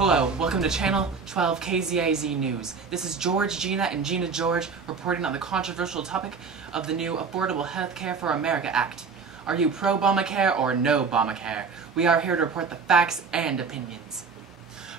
Hello, welcome to Channel 12 KZAZ News. This is George, Gina, and Gina George reporting on the controversial topic of the new Affordable Health Care for America Act. Are you pro-Obamacare or no-Obamacare? We are here to report the facts and opinions.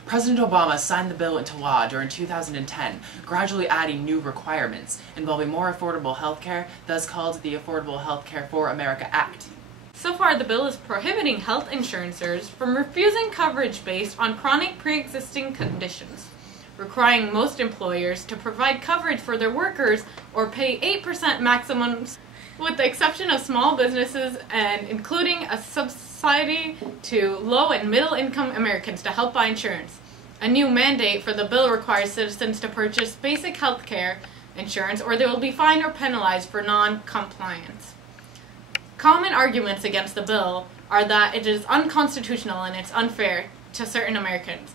President Obama signed the bill into law during 2010, gradually adding new requirements involving more affordable health care, thus called the Affordable Health Care for America Act. So far, the bill is prohibiting health insurances from refusing coverage based on chronic pre-existing conditions, requiring most employers to provide coverage for their workers or pay 8% maximums, with the exception of small businesses and including a subsidy to low and middle income Americans to help buy insurance. A new mandate for the bill requires citizens to purchase basic health care insurance or they will be fined or penalized for non-compliance. Common arguments against the bill are that it is unconstitutional and it's unfair to certain Americans.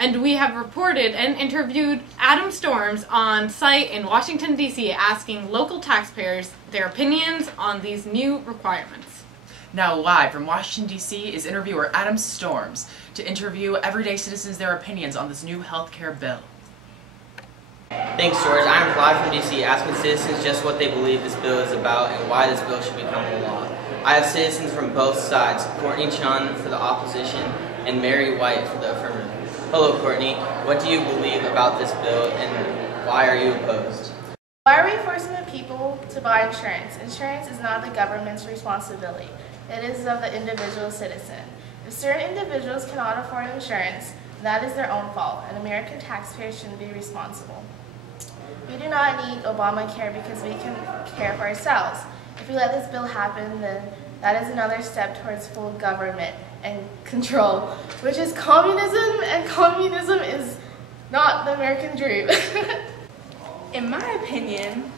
And we have reported and interviewed Adam Storms on site in Washington, D.C. asking local taxpayers their opinions on these new requirements. Now live from Washington, D.C. is interviewer Adam Storms to interview everyday citizens their opinions on this new health care bill. Thanks, George. I'm live from D.C. asking citizens just what they believe this bill is about and why this bill should become a law. I have citizens from both sides, Courtney Chun for the opposition and Mary White for the affirmative. Hello, Courtney. What do you believe about this bill and why are you opposed? Why are we forcing the people to buy insurance? Insurance is not the government's responsibility. It is of the individual citizen. If certain individuals cannot afford insurance, that is their own fault, and American taxpayers shouldn't be responsible. We do not need Obamacare because we can care for ourselves. If we let this bill happen, then that is another step towards full government and control, which is communism, and communism is not the American dream. In my opinion,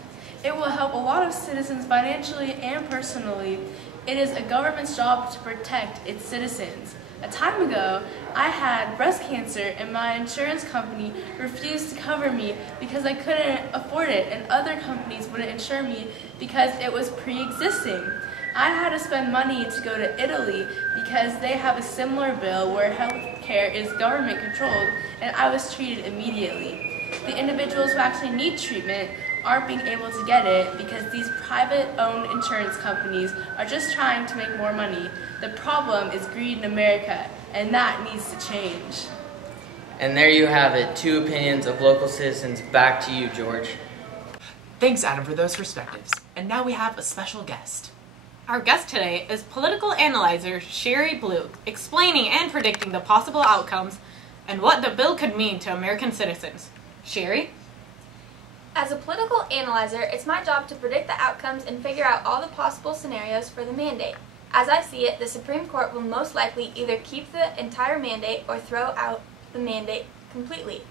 it will help a lot of citizens financially and personally. It is a government's job to protect its citizens. A time ago, I had breast cancer and my insurance company refused to cover me because I couldn't afford it, and other companies wouldn't insure me because it was pre-existing. I had to spend money to go to Italy because they have a similar bill where health care is government controlled, and I was treated immediately. The individuals who actually need treatment aren't being able to get it because these private-owned insurance companies are just trying to make more money. The problem is greed in America, and that needs to change. And there you have it, two opinions of local citizens. Back to you, George. Thanks, Adam, for those perspectives. And now we have a special guest. Our guest today is political analyzer Sherry Blue, explaining and predicting the possible outcomes and what the bill could mean to American citizens. Sherry? As a political analyzer, it's my job to predict the outcomes and figure out all the possible scenarios for the mandate. As I see it, the Supreme Court will most likely either keep the entire mandate or throw out the mandate completely.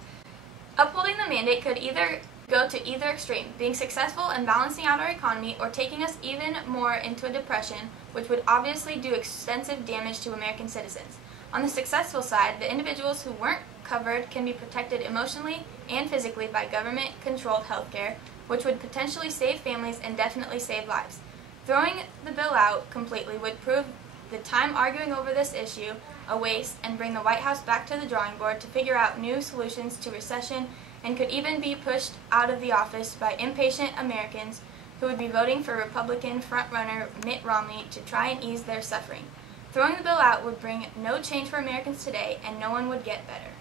Upholding the mandate could either go to either extreme, being successful in balancing out our economy or taking us even more into a depression, which would obviously do extensive damage to American citizens. On the successful side, the individuals who weren't covered can be protected emotionally and physically by government-controlled health care, which would potentially save families and definitely save lives. Throwing the bill out completely would prove the time arguing over this issue a waste and bring the White House back to the drawing board to figure out new solutions to recession, and could even be pushed out of the office by impatient Americans who would be voting for Republican frontrunner Mitt Romney to try and ease their suffering. Throwing the bill out would bring no change for Americans today, and no one would get better.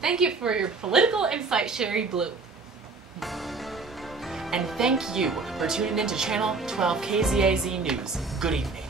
Thank you for your political insight, Sherry Blue. And thank you for tuning in to Channel 12 KZAZ News. Good evening.